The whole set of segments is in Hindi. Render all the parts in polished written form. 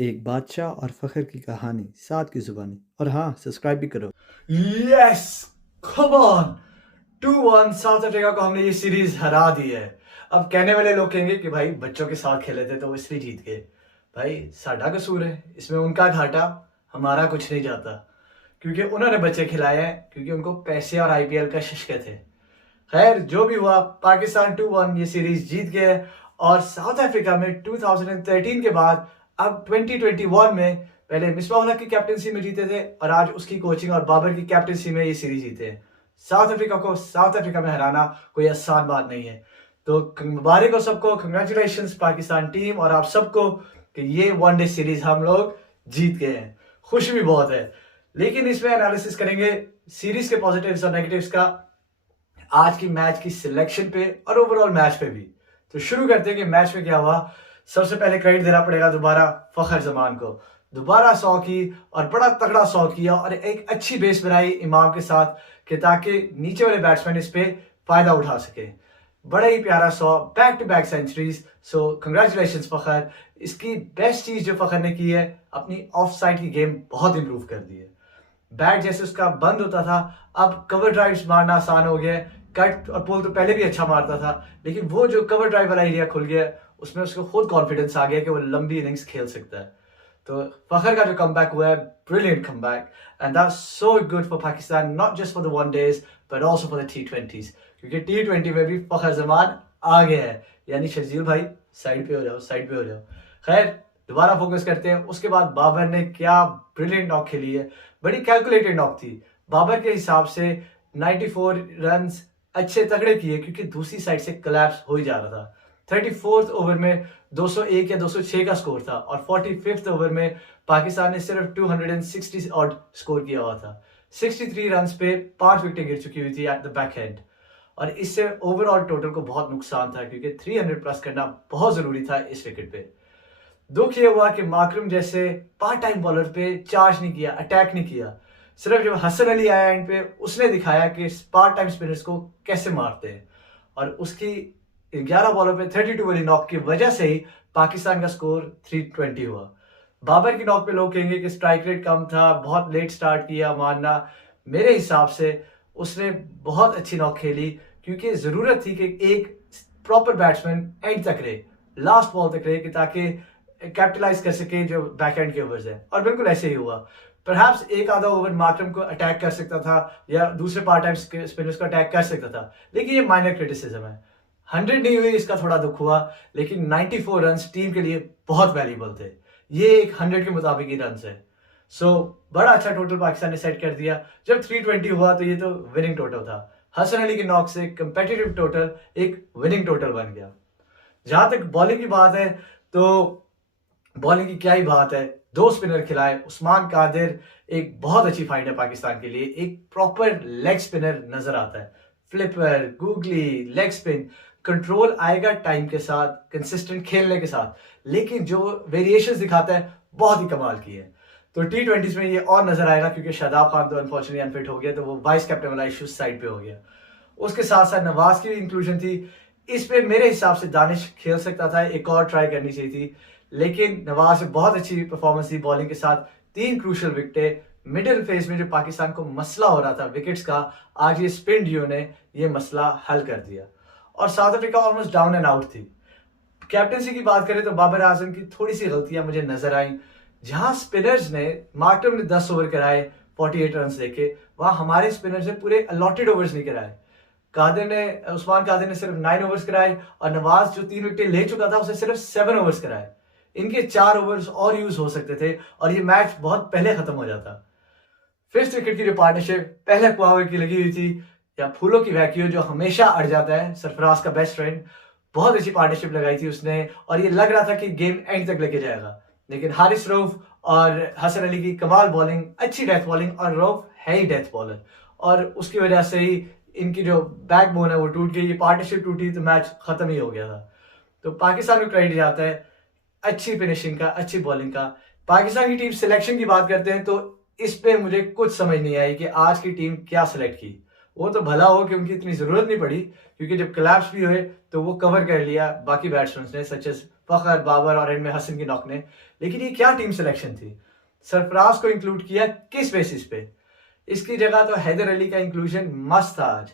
एक बादशाह और फ़ख्र की कहानी, सात की ज़ुबानी। और हाँ, सब्सक्राइब भी करो। Yes, come on. 2-1 south Africa को हमने ये सीरीज हरा दी है। अब कहने वाले लोग कहेंगे कि भाई बच्चों के साथ खेले थे तो वो इसलिए जीत गए। भाई साडा कसूर है इसमें, उनका घाटा, हमारा कुछ नहीं जाता, क्योंकि उन्होंने बच्चे खिलाए हैं, क्योंकि उनको पैसे और आईपीएल का शशके थे। खैर जो भी हुआ, पाकिस्तान 2-1 ये सीरीज जीत गए और साउथ अफ्रीका में 2013 के बाद अब 2021 में, पहले मिसबाह उल हक की कैप्टनसी में जीते थे और आज उसकी कोचिंग और बाबर की कैप्टनसी में ये सीरीज जीते हैं। साउथ अफ्रीका को साउथ अफ्रीका में हराना कोई आसान बात नहीं है। तो मुबारक हो सबको, कंग्रेचुलेशन पाकिस्तान टीम और आप सबको कि ये वनडे सीरीज हम लोग जीत गए हैं। खुशी भी बहुत है, लेकिन इसमें एनालिसिस करेंगे सीरीज के पॉजिटिव्स और नेगेटिव्स का, आज की मैच की सिलेक्शन पे और ओवरऑल मैच पे भी। तो शुरू करते हैं कि मैच में क्या हुआ। सबसे पहले क्रेडिट देना पड़ेगा दोबारा फखर जमान को। दोबारा 100 की और बड़ा तगड़ा 100 किया और एक अच्छी बेस बनाई इमाम के साथ कि ताकि नीचे वाले बैट्समैन इस पे फायदा उठा सके। बड़ा ही प्यारा 100, back to back centuries. So congratulation Fakhar. इसकी बेस्ट चीज जो फखर ने की है, अपनी ऑफ साइड की गेम बहुत इंप्रूव कर दी है। बैट जैसे उसका बंद होता था, अब कवर ड्राइव्स मारना आसान हो गया। कट और पुल तो पहले भी अच्छा मारता था, लेकिन वो जो कवर ड्राइव वाला एरिया खुल गया, उसमें उसको खुद कॉन्फिडेंस आ गया कि वो लंबी इनिंग्स खेल सकता है। तो फखर का जो कमबैक हुआ है, brilliant comeback, and that's so good for Pakistan, not just for the one-days but also for the T20s, क्योंकि T20 में भी फखर जमान आ गया है। यानी शजील भाई साइड पे हो जाओ, साइड पे हो जाओ। खैर दोबारा फोकस करते हैं। उसके बाद बाबर ने क्या ब्रिलियंट नॉक खेली है, बड़ी कैलकुलेटेड नॉक थी। बाबर के हिसाब से 94 रन अच्छे तगड़े किए, क्योंकि दूसरी साइड से कोलैप्स हो ही जा रहा था। 34th ओवर में 201 या 206 का स्कोर था और 45th ओवर में पाकिस्तान ने सिर्फ 260 ऑड स्कोर किया हुआ था। 63 रन पे 5 विकेटें गिर चुकी हुई थी एट द बैक एंड, और इससे ओवरऑल टोटल को बहुत नुकसान था, क्योंकि 300 प्लस करना बहुत जरूरी था इस विकेट पे। दुख ये हुआ कि माकरम जैसे पार्ट टाइम बॉलर पे चार्ज नहीं किया, अटैक नहीं किया। सिर्फ जब हसन अली आया एंड पे, उसने दिखाया कि पार्ट टाइम स्पिनर्स को कैसे मारते हैं, और उसकी 11 बॉलों पे 32 वाली नॉक की वजह से ही पाकिस्तान का स्कोर 320 हुआ। बाबर की नॉक पे लोग कहेंगे कि स्ट्राइक रेट कम था, बहुत लेट स्टार्ट किया, मानना। मेरे हिसाब से उसने बहुत अच्छी नॉक खेली, क्योंकि जरूरत थी कि एक प्रॉपर बैट्समैन एंड तक रहे, लास्ट बॉल तक रहे, कि ताकि कैपिटलाइज कर सके जो बैक एंड के ओवर्स है। और बिल्कुल ऐसे ही हुआ। परहैप्स एक आधा ओवर मार्करम को अटैक कर सकता था या दूसरे पार्ट टाइम स्पिनर्स को अटैक कर सकता था, लेकिन ये माइनर क्रिटिसिज्म है। 100 नहीं हुई, इसका थोड़ा दुख हुआ, लेकिन 94 रन टीम के लिए बहुत वैल्यूबल थे। ये एक 100 के मुताबिक ही रन है। सो बड़ा अच्छा टोटल पाकिस्तान ने सेट कर दिया। जब 320 हुआ तो ये तो विनिंग टोटल था। हसन अली की नॉक से कंपेटिटिव टोटल एक विनिंग टोटल बन गया। जहां तक बॉलिंग की बात है, तो बॉलिंग की क्या ही बात है। 2 स्पिनर खिलाए। उस्मान कादिर एक बहुत अच्छी फाइंड है पाकिस्तान के लिए, एक प्रॉपर लेग स्पिनर नजर आता है। Flipper, googly, leg spin, control आएगा टाइम के साथ, कंसिस्टेंट खेलने के साथ, लेकिन जो वेरिएशंस दिखाता है बहुत ही कमाल की है। तो T20s में ये और नजर आएगा, क्योंकि शादाब खान तो अनफॉर्चुनेटली अनफिट हो गया, तो वो वाइस कैप्टन वाला इशू साइड पे हो गया। उसके साथ साथ नवाज की भी इंक्लूजन थी। इस पे मेरे हिसाब से दानिश खेल सकता था, एक और ट्राई करनी चाहिए थी, लेकिन नवाज ने बहुत अच्छी परफॉर्मेंस दी बॉलिंग के साथ। 3 क्रूशल विकेटें मिडिल फेज में, जो पाकिस्तान को मसला हो रहा था विकेट्स का, आज ये स्पिन डियो ने ये मसला हल कर दिया और south Africa almost down and out थी। कैप्टनसी की बात करें तो बाबर आजम की थोड़ी सी गलतियां मुझे नजर आई। जहां स्पिनर्स ने, मार्करम ने 10 ओवर कराए 48 रन लेके, वहां हमारे स्पिनर्स ने पूरे अलॉटेड ओवर्स नहीं कराए। उस्मान कादिर ने सिर्फ 9 ओवर्स कराए और नवाज जो 3 विकेट ले चुका था उसे सिर्फ 7 ओवर्स कराए। इनके 4 ओवर्स और यूज हो सकते थे और ये मैच बहुत पहले खत्म हो जाता। 5th विकेट की जो पार्टनरशिप पहले कुआवे की लगी हुई थी, या फूलों की वैक्यूम जो हमेशा अड़ जाता है, सरफराज का बेस्ट फ्रेंड, बहुत अच्छी पार्टनरशिप लगाई थी उसने और ये लग रहा था कि गेम एंड तक लेके जाएगा। लेकिन हारिस रऊफ और हसन अली की कमाल बॉलिंग, अच्छी डेथ बॉलिंग, और रऊफ है ही डेथ बॉलर, और उसकी वजह से ही इनकी जो बैकबोन है वो टूट गई। ये पार्टनरशिप टूटी तो मैच खत्म ही हो गया था। तो पाकिस्तान को क्रेडिट जाता है अच्छी फिनिशिंग का, अच्छी बॉलिंग का। पाकिस्तान की टीम सिलेक्शन की बात करते हैं तो इस पे मुझे कुछ समझ नहीं आई कि आज की टीम क्या सिलेक्ट की। वो तो भला हो कि उनकी इतनी जरूरत नहीं पड़ी, क्योंकि जब कोलैप्स भी हुए तो वो कवर कर लिया बाकी बैट्समैन ने, सच एज फखर, बाबर और एंड में हसन की नॉक ने। लेकिन ये क्या टीम सिलेक्शन थी? सरफराज को इंक्लूड किया किस बेसिस पे? इसकी जगह तो हैदर अली का इंक्लूजन मस्त था आज।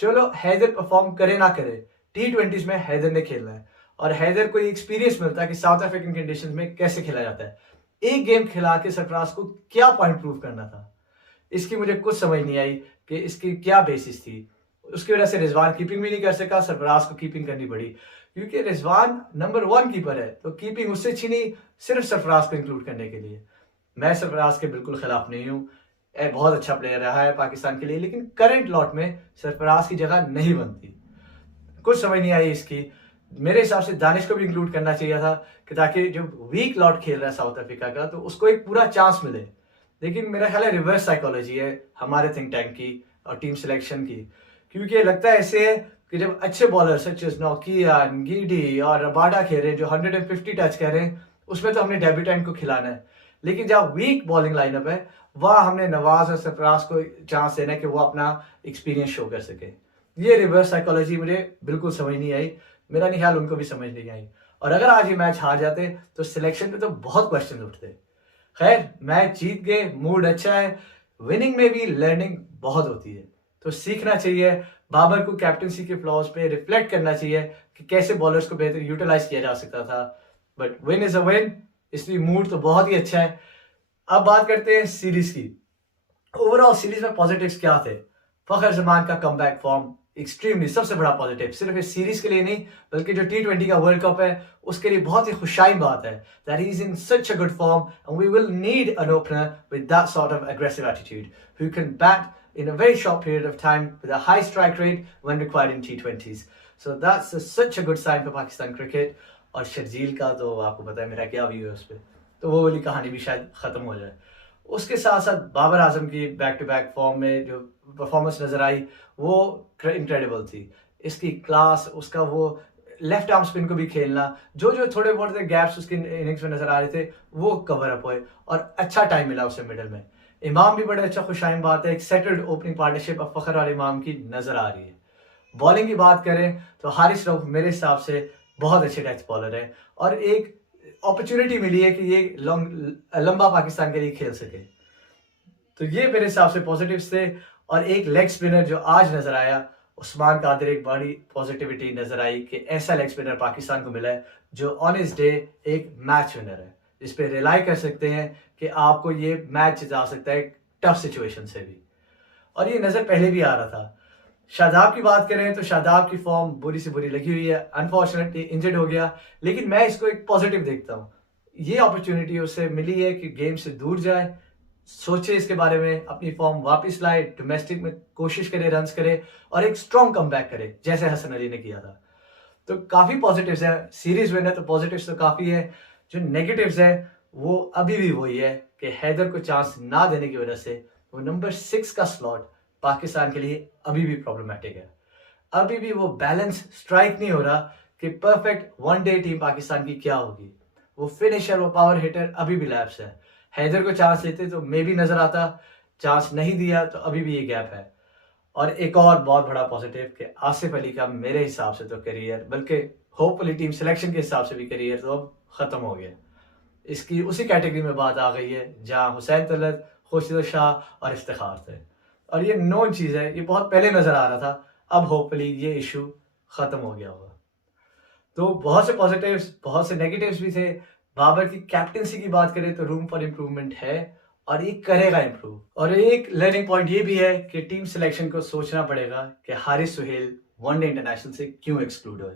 चलो हैदर परफॉर्म करे ना करे, T20s में हैदर ने खेलना है और हैदर को एक्सपीरियंस मिलता है कि साउथ अफ्रीकन कंडीशन में कैसे खेला जाता है। एक गेम खिला के सरफराज को क्या पॉइंट प्रूव करना था? इसकी मुझे कुछ समझ नहीं आई कि इसकी क्या बेसिस थी। उसकी वजह से रिजवान कीपिंग भी नहीं कर सका, सरफराज को कीपिंग करनी पड़ी क्योंकि रिजवान नंबर 1 कीपर है, तो कीपिंग उससे छीनी सिर्फ सरफराज को इंक्लूड करने के लिए। मैं सरफराज के बिल्कुल खिलाफ नहीं हूँ, बहुत अच्छा प्लेयर रहा है पाकिस्तान के लिए, लेकिन करंट लॉट में सरफराज की जगह नहीं बनती। कुछ समझ नहीं आई इसकी। मेरे हिसाब से दानिश को भी इंक्लूड करना चाहिए था कि ताकि जो वीक लॉट खेल रहा है साउथ अफ्रीका का, तो उसको एक पूरा चांस मिले। लेकिन मेरा ख्याल है रिवर्स साइकोलॉजी है हमारे थिंक टैंक की और टीम सिलेक्शन की, क्योंकि लगता है ऐसे है कि जब अच्छे bowler such as Nokia, giddy और रबाडा खेल रहे हैं जो 150 टच कर रहे हैं, उसमें तो हमने डेब्यूटेंट को खिलाना है। लेकिन जहाँ वीक बॉलिंग लाइनअप है वहाँ हमने नवाज और सरफराज को चांस देना है कि वो अपना एक्सपीरियंस शो कर सके। ये रिवर्स साइकोलॉजी मुझे बिल्कुल समझ नहीं आई, मेरा नहीं ख्याल उनको भी समझ नहीं आई। और अगर आज ये मैच हार जाते तो सिलेक्शन पे तो बहुत क्वेश्चन उठते। खैर मैच जीत गए, मूड अच्छा है। विनिंग में भी लर्निंग बहुत होती है, तो सीखना चाहिए। बाबर को कैप्टनसी के फ्लॉज पे रिफ्लेक्ट करना चाहिए कि कैसे बॉलर्स को बेहतर यूटिलाइज किया जा सकता था। But win is a win, इसलिए मूड तो बहुत ही अच्छा है। अब बात करते हैं सीरीज की। ओवरऑल सीरीज में पॉजिटिव्स क्या थे? फखर जमान का कमबैक फॉर्म एक्सट्रीमली सबसे बड़ा पॉजिटिव, सिर्फ इस सीरीज के लिए नहीं बल्कि जो T20 का वर्ल्ड कप है उसके लिए बहुत ही खुशाइन बात है that he is in such a good form and we will need an opener with that sort of aggressive attitude who can bat in a very short period of time with a high strike rate when required in T20s. So that's such a good sign for Pakistan cricket. और शर्जील का तो आपको पता है मेरा क्या व्यू है उस पर, तो वो वाली कहानी भी शायद ख़त्म हो जाए। उसके साथ साथ बाबर आजम की बैक टू बैक फॉर्म में जो परफॉर्मेंस नज़र आई वो इनक्रेडिबल थी। इसकी क्लास, उसका वो लेफ्ट आर्म स्पिन को भी खेलना, जो जो थोड़े बहुत गैप्स उसकी इनिंग्स में नज़र आ रहे थे वो कवर अप हुए और अच्छा टाइम मिला उसे मिडल में। इमाम भी बड़े अच्छा खुशाइन बात है, एक सेटल्ड ओपनिंग पार्टनरशिप अब फखर और इमाम की नज़र आ रही है। बॉलिंग की बात करें तो हारिस रऊफ मेरे हिसाब से बहुत अच्छे डेथ बॉलर है और एक अपॉर्चुनिटी मिली है कि ये लंबा पाकिस्तान के लिए खेल सके, तो ये मेरे हिसाब से पॉजिटिव्स थे। और एक लेग स्पिनर जो आज नजर आया, उस्मान कादिर, एक बड़ी पॉजिटिविटी नजर आई कि ऐसा लेग स्पिनर पाकिस्तान को मिला है जो ऑन हिज डे एक मैच विनर है, जिस पे रिलाई कर सकते हैं कि आपको ये मैच जिता सकता है टफ सिचुएशन से भी। और ये नजर पहले भी आ रहा था। शादाब की बात करें तो शादाब की फॉर्म बुरी से बुरी लगी हुई है, अनफॉर्चुनेटली इंजर्ड हो गया, लेकिन मैं इसको एक पॉजिटिव देखता हूँ। ये अपॉर्चुनिटी उसे मिली है कि गेम से दूर जाए, सोचे इसके बारे में, अपनी फॉर्म वापस लाए, डोमेस्टिक में कोशिश करे, रन्स करे और एक स्ट्रॉन्ग कमबैक करे जैसे हसन अली ने किया था। तो काफ़ी पॉजिटिव्स हैं। सीरीज विन है तो पॉजिटिव्स तो काफ़ी है। जो नेगेटिव्स है वो अभी भी वही है कि हैदर को चांस ना देने की वजह से वो नंबर 6 का स्लॉट पाकिस्तान के लिए अभी भी प्रॉब्लमेटिक है। अभी भी वो बैलेंस स्ट्राइक नहीं हो रहा कि परफेक्ट वनडे टीम पाकिस्तान की क्या होगी। वो फिनिशर, वो पावर हिटर अभी भी लैप्स है। हैदर को चांस लेते तो मे भी नजर आता, चांस नहीं दिया तो अभी भी ये गैप है। और एक और बहुत बड़ा पॉजिटिव कि आसिफ अली का मेरे हिसाब से तो करियर, बल्कि होपफुली टीम सिलेक्शन के हिसाब से भी करियर तो अब खत्म हो गया। इसकी उसी कैटेगरी में बात आ गई है जहां हुसैन तलत, खुर्शीद शाह और इफ्तिखार थे। और ये नोन चीज़ है, ये बहुत पहले नजर आ रहा था, अब होपफुली ये इशू खत्म हो गया होगा। तो बहुत से पॉजिटिव्स, बहुत से नेगेटिव्स भी थे। बाबर की कैप्टनसी की बात करें तो रूम फॉर इम्प्रूवमेंट है और ये करेगा इम्प्रूव। और एक लर्निंग पॉइंट ये भी है कि टीम सिलेक्शन को सोचना पड़ेगा कि हारिस सुहेल वनडे इंटरनेशनल से क्यों एक्सक्लूड हुए।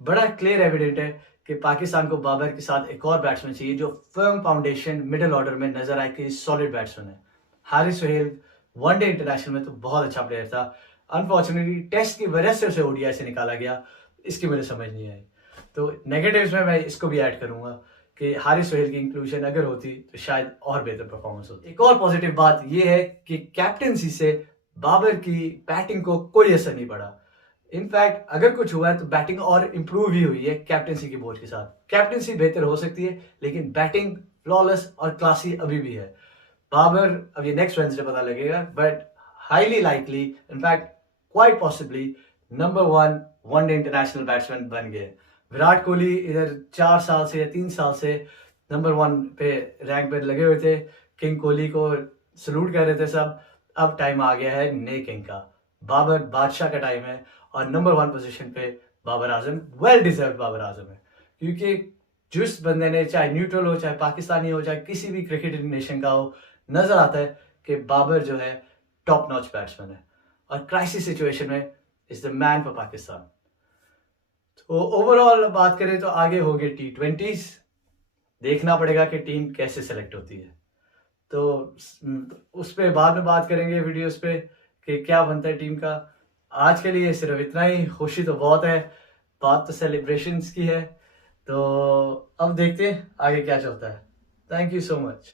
बड़ा क्लियर एविडेंट है कि पाकिस्तान को बाबर के साथ एक और बैट्समैन चाहिए जो फर्म फाउंडेशन मिडिल ऑर्डर में नजर आए कि सॉलिड बैट्समैन है। हारिस सुहेल वनडे इंटरनेशनल में तो बहुत अच्छा प्लेयर था, अनफॉर्चुनेटली टेस्ट की वजह से उसे ओडीआई से निकाला गया, इसकी मुझे समझ नहीं आई। तो नेगेटिव्स में मैं इसको भी ऐड करूंगा कि हारिस सुहेल की इंक्लूजन अगर होती तो शायद और बेहतर परफॉर्मेंस होती। एक और पॉजिटिव बात यह है कि कैप्टनसी से बाबर की बैटिंग को कोई असर नहीं पड़ा। इनफैक्ट अगर कुछ हुआ है तो बैटिंग और इम्प्रूव ही हुई है कैप्टनसी के बोझ के साथ। कैप्टनसी बेहतर हो सकती है लेकिन बैटिंग फ्लॉलेस और क्लासी अभी भी है। बाबर, अब ये नेक्स्ट वेडनेसडे पता लगेगा, but highly likely, in fact quite possibly number 1 one day international batsman बन गए। विराट कोहली इधर 4 साल से या 3 साल से नंबर 1 पे रैंक पे लगे हुए थे, किंग कोहली को सलूट कर रहे थे सब। अब टाइम आ गया है नए किंग का, बाबर बादशाह का टाइम है, और नंबर 1 पोजीशन पे बाबर आजम, वेल डिजर्व बाबर आजम है। क्योंकि जिस बंदे ने, चाहे न्यूट्रल हो, चाहे पाकिस्तानी हो, चाहे किसी भी क्रिकेट नेशन का हो, नजर आता है कि बाबर जो है टॉप नॉच बैट्समैन है, और क्राइसिस सिचुएशन में is the man for Pakistan. तो ओवरऑल बात करें तो आगे हो गए T20s, देखना पड़ेगा कि टीम कैसे सेलेक्ट होती है। तो उस पर बाद में बात करेंगे वीडियोस पे कि क्या बनता है टीम का। आज के लिए सिर्फ इतना ही, खुशी तो बहुत है, बात तो सेलिब्रेशंस की है। तो अब देखते हैं आगे क्या चलता है। Thank you so much.